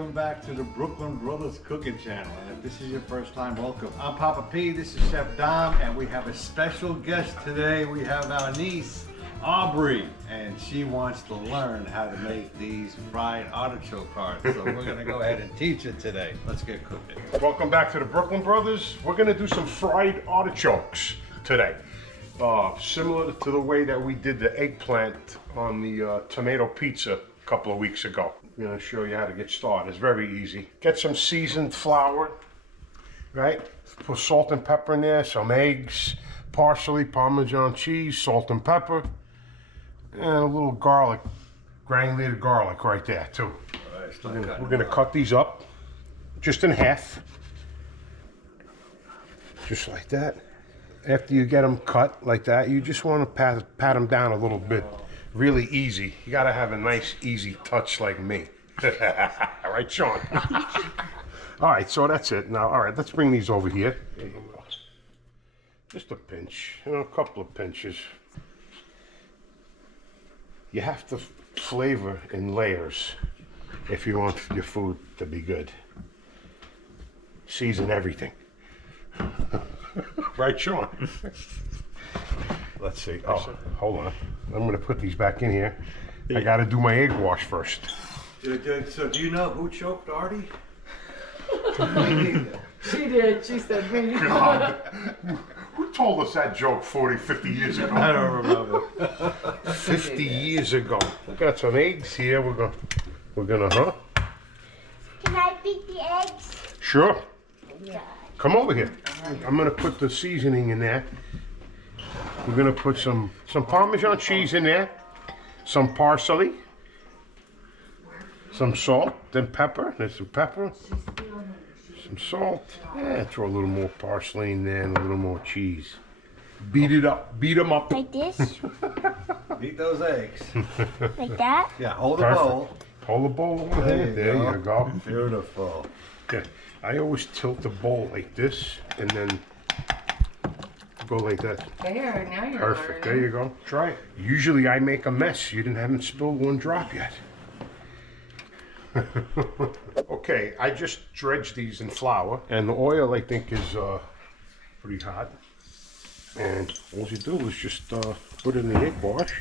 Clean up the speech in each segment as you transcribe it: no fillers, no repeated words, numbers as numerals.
welcome back to the Brooklyn Brothers Cooking Channel. And if this is your first time, welcome. I'm Papa P, this is Chef Dom, and we have a special guest today. We have our niece, Aubrey, and she wants to learn how to make these fried artichoke hearts. So we're gonna go ahead and teach her today. Let's get cooking. Welcome back to the Brooklyn Brothers. We're gonna do some fried artichokes today. Similar to the way that we did the eggplant on the tomato pizza a couple of weeks ago. I'm gonna show you how to get started. It's very easy. Get some seasoned flour, right? Put salt and pepper in there, some eggs, parsley, Parmesan cheese, salt and pepper, and a little garlic, granulated garlic right there too. We're gonna cut these up just in half, just like that. After you get them cut like that, you just want to pat them down a little bit. Really easy. You got to have a nice, easy touch like me. Right, Sean? All right, so that's it. Now, all right, let's bring these over here. There you go. Just a pinch, a couple of pinches. You have to flavor in layers if you want your food to be good. Season everything. Right, Sean? Let's see. Oh, hold on. I'm going to put these back in here. I got to do my egg wash first. So do you know who choked Artie? She did. She said me. God. Who told us that joke 40, 50 years ago? I don't remember. 50 years ago. We got some eggs here. We're gonna, Can I beat the eggs? Sure. Come over here. I'm gonna put the seasoning in there. We're gonna put some Parmesan cheese in there, some parsley, some salt, then pepper. There's some pepper, some salt. Yeah, throw a little more parsley in there and a little more cheese. Beat it up. Beat them up. Like this? Beat those eggs. Like that? Yeah, hold the Perfect. bowl. Hold the bowl over there. There you go. Beautiful. Okay. I always tilt the bowl like this and then go like that. There, now you're Perfect. There learning. you go. Try it. Usually I make a mess. You haven't spilled one drop yet. Okay, I just dredged these in flour, and the oil I think is pretty hot. And all you do is just put it in the egg wash.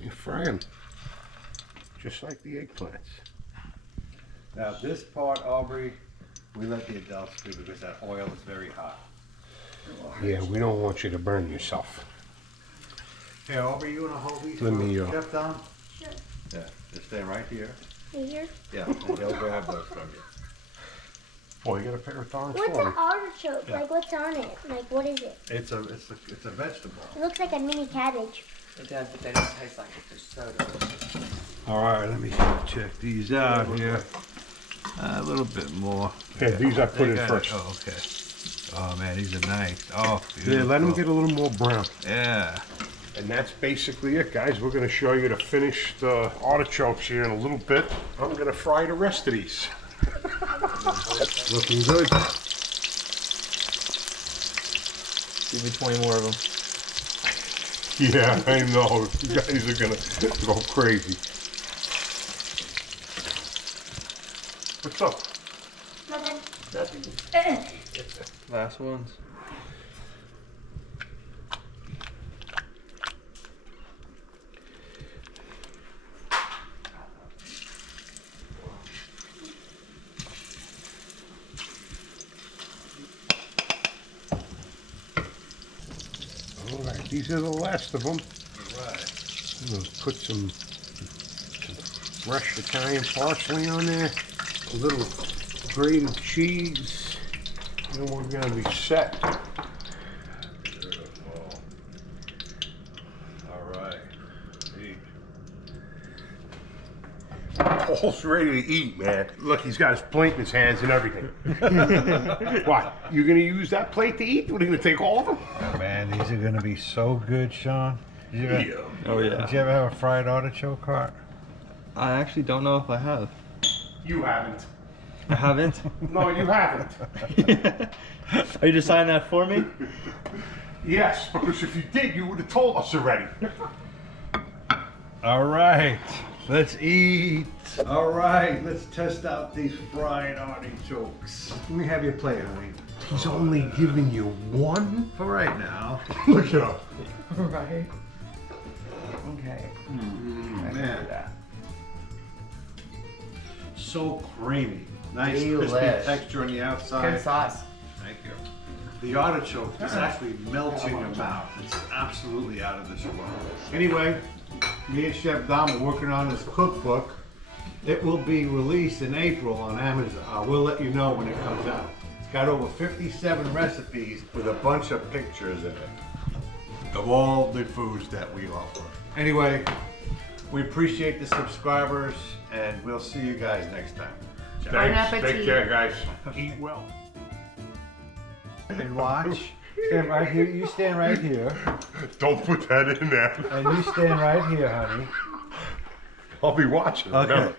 And fry them, just like the eggplants. Now this part, Aubrey, we let the adults do because that oil is very hot. Yeah, we don't want you to burn yourself. Here, Aubrey, you want to hold these Let me, for Chef Dom? Sure. Yeah, just stay right here. Right here? Yeah, and he'll grab those from you. Boy, you got a pair of tongs What's for an me. artichoke? Yeah. Like, what's on it? Like, what is it? It's a vegetable. It looks like a mini cabbage. It does, but they don't taste like it. They're so delicious. All right, let me check these out here. A little bit more. Here, these I put in They got it. first. Oh, okay. Oh man, these are nice. Oh, beautiful. Yeah, let them get a little more brown. Yeah. And that's basically it, guys. We're going to show you the finished artichokes here in a little bit. I'm going to fry the rest of these. Looking good. Give me 20 more of them. Yeah, I know. You guys are going to go crazy. What's up? Nothing. Last ones. All right, these are the last of them. Right. I'm going to put some fresh Italian parsley on there, a little grated cheese, and we're going to be set. Beautiful. All right. Eat. Paul's ready to eat, man. Look, he's got his plate in his hands and everything. What? You're going to use that plate to eat? What, are you going to take all of them? Oh, man, these are gonna be so good, Sean. Did you ever, Oh, yeah. Did you ever have a fried artichoke heart? I actually don't know if I have. You haven't. I haven't? No, you haven't. Are you just signing that for me? Yes, because if you did, you would have told us already. All right, let's eat. All right, let's test out these fried artichokes. Let me have your plate, honey. He's only giving you one? For right now. Look it up. Right. Okay. Man, so creamy. Nice Delish. crispy texture on the outside. Good sauce. Thank you. The artichoke is actually melts in your mouth. It's absolutely out of this world. Anyway, me and Chef Dom are working on this cookbook. It will be released in April on Amazon. We'll let you know when it comes out. It's got over 57 recipes with a bunch of pictures in it of all the foods that we offer. Anyway, we appreciate the subscribers and we'll see you guys next time. Thanks. appetit. Take care, guys. Eat well. And watch. Stand right here. You stand right here. Don't put that in there. And you stand right here, honey. I'll be watching. Okay. Remember.